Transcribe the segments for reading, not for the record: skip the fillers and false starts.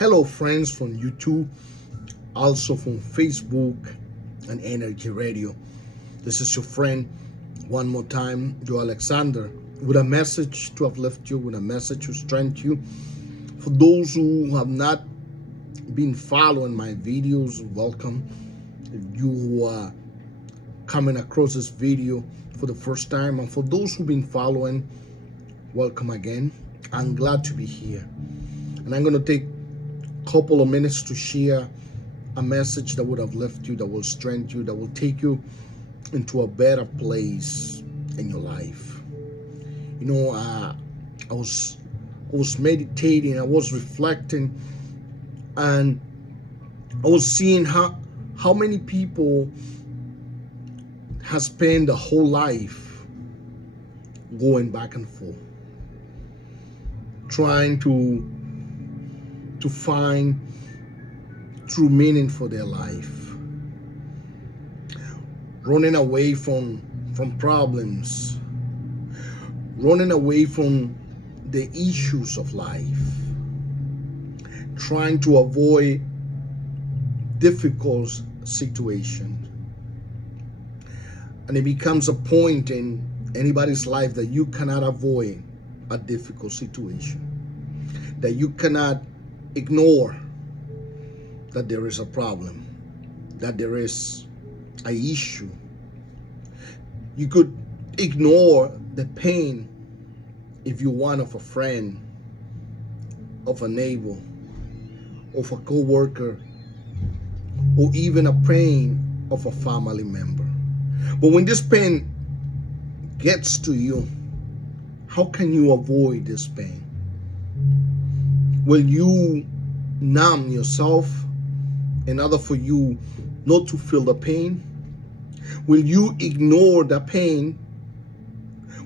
Hello, friends from YouTube, also from Facebook and Energy Radio. This is your friend, one more time, Joe Alexander, with a message to uplift you, with a message to strengthen you. For those who have not been following my videos, welcome. If you are coming across this video for the first time, and for those who've been following, welcome again. I'm glad to be here. And I'm going to take a couple of minutes to share a message that would uplift you, that will strengthen you, that will take you into a better place in your life. You know, I was meditating, I was reflecting, and I was seeing how many people have spent a whole life going back and forth, trying to find true meaning for their life, running away from problems, running away from the issues of life, trying to avoid difficult situations. And it becomes a point in anybody's life that you cannot avoid a difficult situation, that you cannot ignore that there is a problem, that there is an issue. You could ignore the pain if you want of a friend, of a neighbor, of a co-worker, or even a pain of a family member. But when this pain gets to you, how can you avoid this pain? Will you numb yourself in order for you not to feel the pain? Will you ignore the pain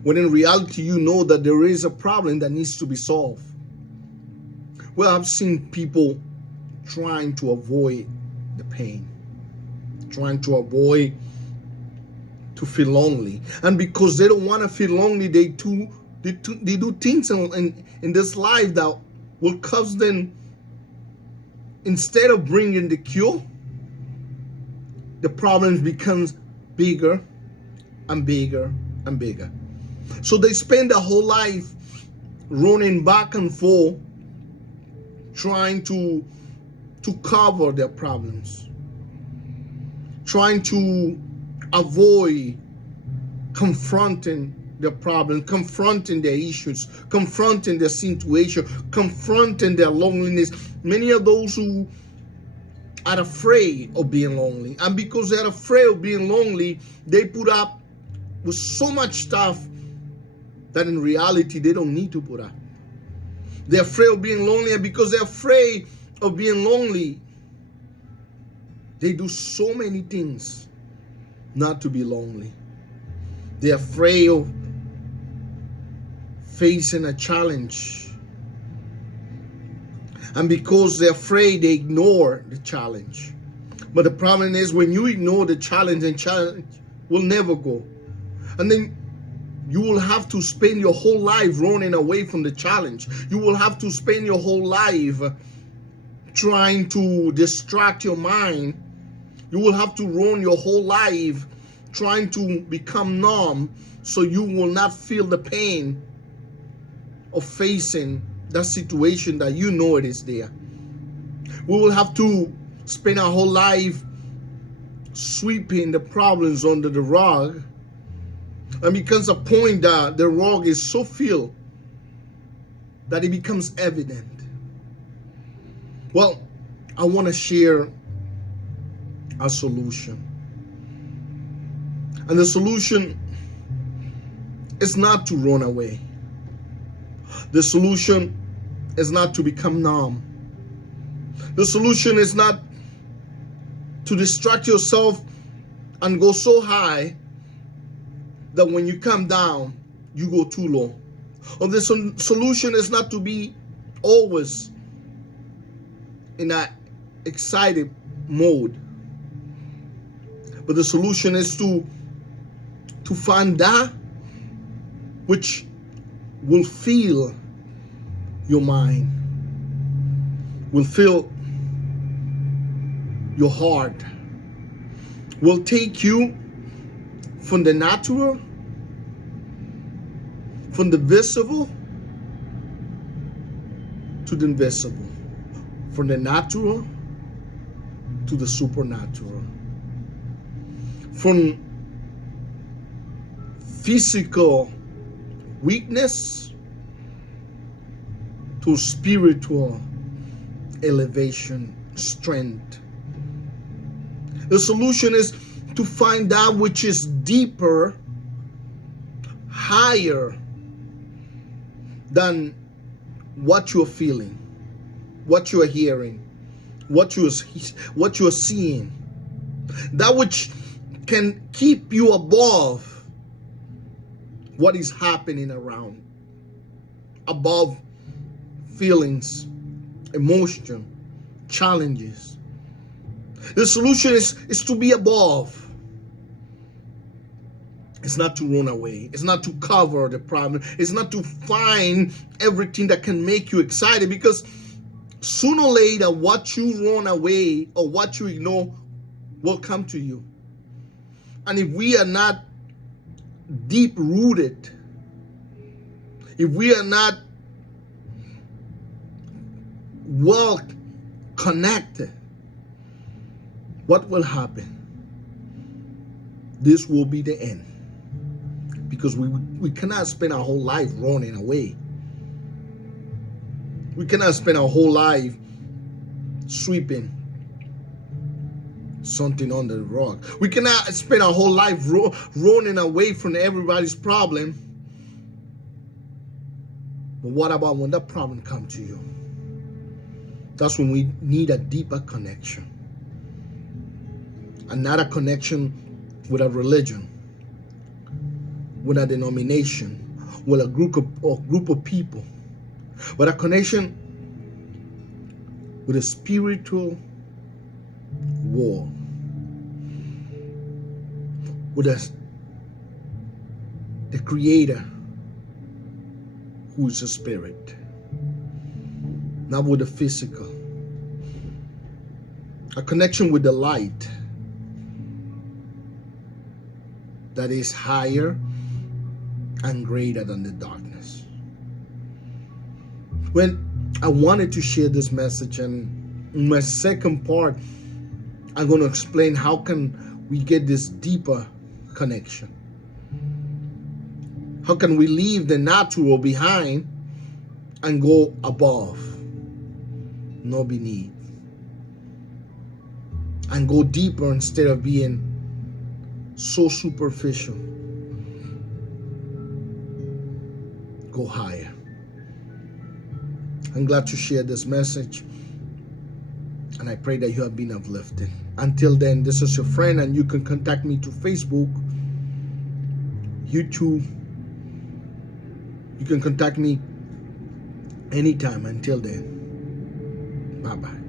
when in reality you know that there is a problem that needs to be solved? Well, I've seen people trying to avoid the pain, trying to avoid to feel lonely. And because they don't want to feel lonely, they do things in this life that will cause them, instead of bringing the cure, the problems becomes bigger and bigger and bigger. So they spend their whole life running back and forth, trying to cover their problems, trying to avoid confronting their problem, confronting their issues, confronting their situation, confronting their loneliness. Many of those who are afraid of being lonely, and because they're afraid of being lonely, they put up with so much stuff that in reality they don't need to put up. They're afraid of being lonely, and because they're afraid of being lonely, they do so many things not to be lonely. They're afraid of facing a challenge. And because they're afraid, they ignore the challenge. But the problem is, when you ignore the challenge will never go. And then you will have to spend your whole life running away from the challenge. You will have to spend your whole life trying to distract your mind. You will have to run your whole life trying to become numb so you will not feel the pain of facing that situation that you know it is there. We will have to spend our whole life sweeping the problems under the rug, and becomes a point that the rug is so filled that it becomes evident. Well, I want to share a solution. And the solution is not to run away. The solution is not to become numb. The solution is not to distract yourself and go so high that when you come down, you go too low. Or the solution is not to be always in that excited mode. But the solution is to find that which will fill your mind, will fill your heart, will take you from the natural, from the visible to the invisible, from the natural to the supernatural, from physical weakness to spiritual elevation, strength. The solution is to find that which is deeper, higher than what you're feeling, what you're hearing, what you're seeing. That which can keep you above what is happening around, above feelings, emotion, challenges. The solution is to be above. It's not to run away. It's not to cover the problem. It's not to find everything that can make you excited, because sooner or later, what you run away or what you ignore will come to you. And if we are not deep rooted, if we are not well connected, what will happen? This will be the end. Because we cannot spend our whole life running away. We cannot spend our whole life sweeping something under the rug. We cannot spend our whole life running away from everybody's problem. But what about when that problem comes to you? That's when we need a deeper connection. And not a connection with a religion, with a denomination, with a group of people, but a connection with a spiritual war, with the Creator, who is a spirit, not with the physical. A connection with the light that is higher and greater than the darkness. When I wanted to share this message, and in my second part, I'm going to explain how can we get this deeper connection. How can we leave the natural behind and go above, not beneath, and go deeper instead of being so superficial. Go higher. I'm glad to share this message, and I pray that you have been uplifted. Until then, this is your friend, and you can contact me to Facebook, YouTube. You can contact me anytime. Until then, bye-bye.